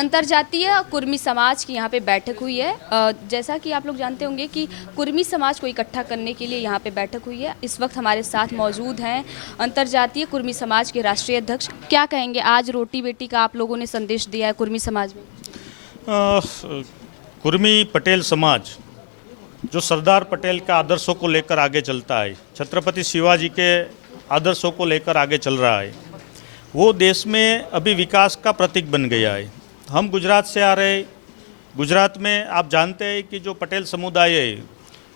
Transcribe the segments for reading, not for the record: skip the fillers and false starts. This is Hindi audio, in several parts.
अंतर्जातीय कुर्मी समाज की यहाँ पे बैठक हुई है। जैसा कि आप लोग जानते होंगे कि कुर्मी समाज को इकट्ठा करने के लिए यहाँ पे बैठक हुई है। इस वक्त हमारे साथ मौजूद हैं अंतर्जातीय कुर्मी समाज के राष्ट्रीय अध्यक्ष। क्या कहेंगे, आज रोटी बेटी का आप लोगों ने संदेश दिया है कुर्मी समाज में? कुर्मी पटेल समाज जो सरदार पटेल का आदर्शों को लेकर आगे चलता है, छत्रपति शिवाजी के आदर्शों को लेकर आगे चल रहा है, वो देश में अभी विकास का प्रतीक बन गया है। हम गुजरात से आ रहे, गुजरात में आप जानते हैं कि जो पटेल समुदाय है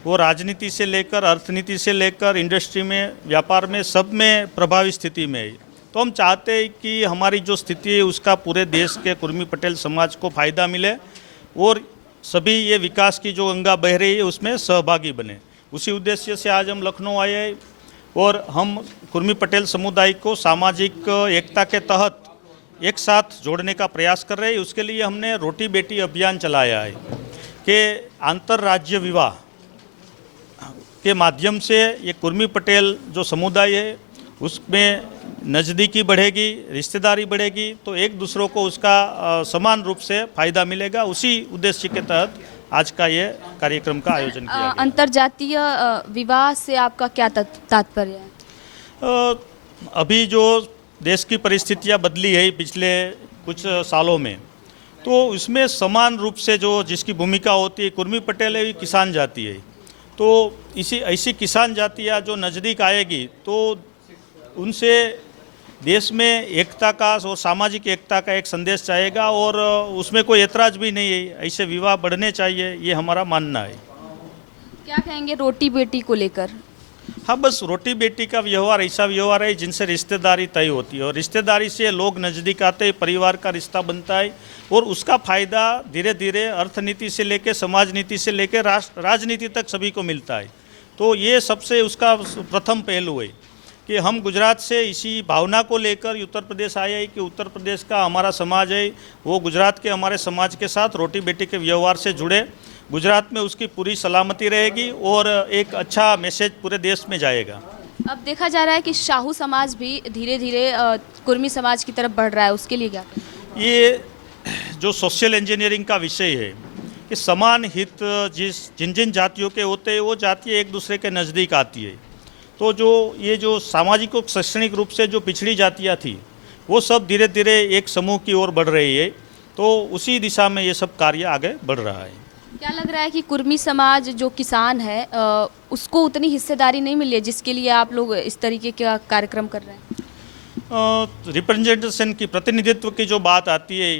वो राजनीति से लेकर अर्थनीति से लेकर इंडस्ट्री में, व्यापार में, सब में प्रभावी स्थिति में है। तो हम चाहते हैं कि हमारी जो स्थिति है उसका पूरे देश के कुर्मी पटेल समाज को फ़ायदा मिले और सभी ये विकास की जो गंगा बह रही है उसमें सहभागी बने। उसी उद्देश्य से आज हम लखनऊ आए हैं और हम कुर्मी पटेल समुदाय को सामाजिक एकता के तहत एक साथ जोड़ने का प्रयास कर रहे हैं। उसके लिए हमने रोटी बेटी अभियान चलाया है कि अंतर्राज्य विवाह के माध्यम से ये कुर्मी पटेल जो समुदाय है उसमें नज़दीकी बढ़ेगी, रिश्तेदारी बढ़ेगी, तो एक दूसरों को उसका समान रूप से फ़ायदा मिलेगा। उसी उद्देश्य के तहत आज का ये कार्यक्रम का आयोजन किया गया। अंतर्जातीय विवाह से आपका क्या तात्पर्य है? अभी जो देश की परिस्थितियां बदली है पिछले कुछ सालों में, तो इसमें समान रूप से जो जिसकी भूमिका होती है, कुर्मी पटेल है किसान जाति है, तो ऐसी किसान जातियाँ जो नज़दीक आएगी तो उनसे देश में एकता का और सामाजिक एकता का एक संदेश जाएगा और उसमें कोई ऐतराज़ भी नहीं है। ऐसे विवाह बढ़ने चाहिए, ये हमारा मानना है। क्या कहेंगे रोटी बेटी को लेकर? हाँ, बस रोटी बेटी का व्यवहार ऐसा व्यवहार है जिनसे रिश्तेदारी तय होती है और रिश्तेदारी से लोग नज़दीक आते हैं, परिवार का रिश्ता बनता है और उसका फ़ायदा धीरे धीरे अर्थनीति से लेकर समाज नीति से लेकर राजनीति तक सभी को मिलता है। तो ये सबसे उसका प्रथम पहलू है कि हम गुजरात से इसी भावना को लेकर उत्तर प्रदेश आए हैं कि उत्तर प्रदेश का हमारा समाज है वो गुजरात के हमारे समाज के साथ रोटी बेटी के व्यवहार से जुड़े, गुजरात में उसकी पूरी सलामती रहेगी और एक अच्छा मैसेज पूरे देश में जाएगा। अब देखा जा रहा है कि शाहू समाज भी धीरे धीरे कुर्मी समाज की तरफ बढ़ रहा है, उसके लिए क्या? ये जो सोशल इंजीनियरिंग का विषय है कि समान हित जिन जिन जातियों के होते हैं वो जातियाँ एक दूसरे के नज़दीक आती है, तो जो सामाजिक और शैक्षणिक रूप से जो पिछड़ी जातियाँ थी वो सब धीरे धीरे एक समूह की ओर बढ़ रही है, तो उसी दिशा में ये सब कार्य आगे बढ़ रहा है। क्या लग रहा है कि कुर्मी समाज जो किसान है उसको उतनी हिस्सेदारी नहीं मिली है जिसके लिए आप लोग इस तरीके का कार्यक्रम कर रहे हैं? रिप्रेजेंटेशन की, प्रतिनिधित्व की जो बात आती है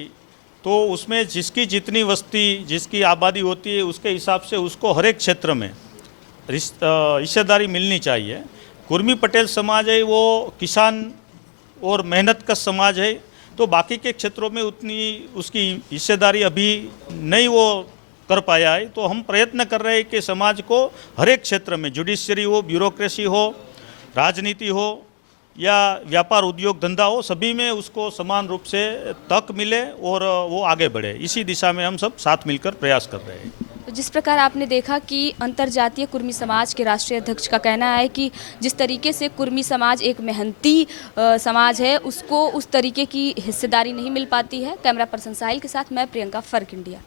तो उसमें जिसकी जितनी वस्ती, जिसकी आबादी होती है उसके हिसाब से उसको हर एक क्षेत्र में हिस्सेदारी मिलनी चाहिए। कुर्मी पटेल समाज है वो किसान और मेहनत का समाज है, तो बाकी के क्षेत्रों में उतनी उसकी हिस्सेदारी अभी नहीं वो कर पाया है। तो हम प्रयत्न कर रहे हैं कि समाज को हर एक क्षेत्र में, जुडिशरी हो, ब्यूरोक्रेसी हो, राजनीति हो या व्यापार उद्योग धंधा हो, सभी में उसको समान रूप से तक मिले और वो आगे बढ़े। इसी दिशा में हम सब साथ मिलकर प्रयास कर रहे हैं। तो जिस प्रकार आपने देखा कि अंतर्जातीय कुर्मी समाज के राष्ट्रीय अध्यक्ष का कहना है कि जिस तरीके से कुर्मी समाज एक मेहनती समाज है उसको उस तरीके की हिस्सेदारी नहीं मिल पाती है। कैमरा पर्सन साहिल के साथ मैं प्रियंका, फर्क इंडिया।